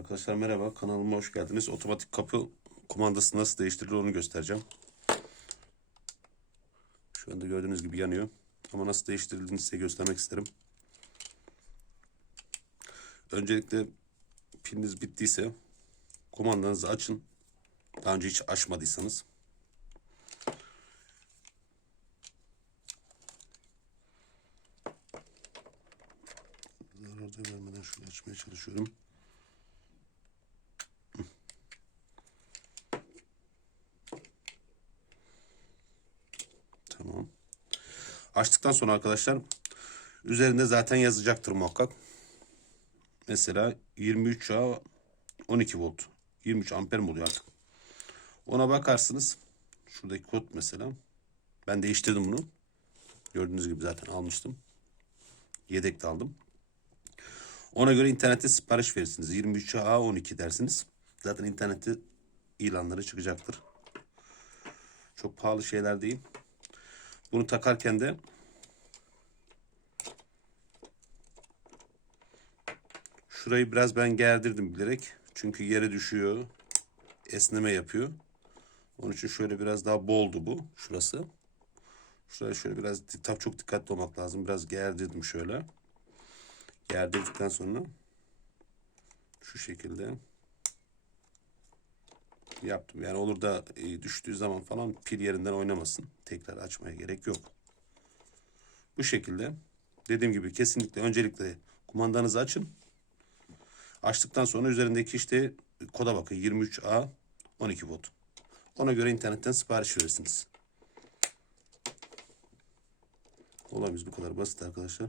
Arkadaşlar merhaba kanalıma hoş geldiniz. Otomatik kapı kumandası nasıl değiştirilir onu göstereceğim. Şu anda gördüğünüz gibi yanıyor. Ama nasıl değiştirildiğini size göstermek isterim. Öncelikle piliniz bittiyse kumandanızı açın. Daha önce hiç açmadıysanız. Zarar vermeden şöyle açmaya çalışıyorum. Tamam. Açtıktan sonra arkadaşlar üzerinde zaten yazacaktır muhakkak. Mesela 23 A 12 volt. 23 amper mi oluyor artık? Ona bakarsınız. Şuradaki kod mesela. Ben değiştirdim bunu. Gördüğünüz gibi zaten almıştım. Yedek de aldım. Ona göre internette sipariş verirsiniz. 23 A 12 dersiniz. Zaten internette ilanları çıkacaktır. Çok pahalı şeyler değil. Bunu takarken de şurayı biraz ben gerdirdim bilerek. Çünkü yere düşüyor. Esneme yapıyor. Onun için şöyle biraz daha boldu bu. Şurası. Şuraya şöyle biraz tabii çok dikkatli olmak lazım. Biraz gerdirdim şöyle. Gerdirdikten sonra şu şekilde yaptım. Yani olur da e, düştüğü zaman falan pil yerinden oynamasın. Tekrar açmaya gerek yok. Bu şekilde dediğim gibi kesinlikle öncelikle kumandanızı açın. Açtıktan sonra üzerindeki işte koda bakın 23A 12 volt. Ona göre internetten sipariş verirsiniz. Olayımız bu kadar basit arkadaşlar.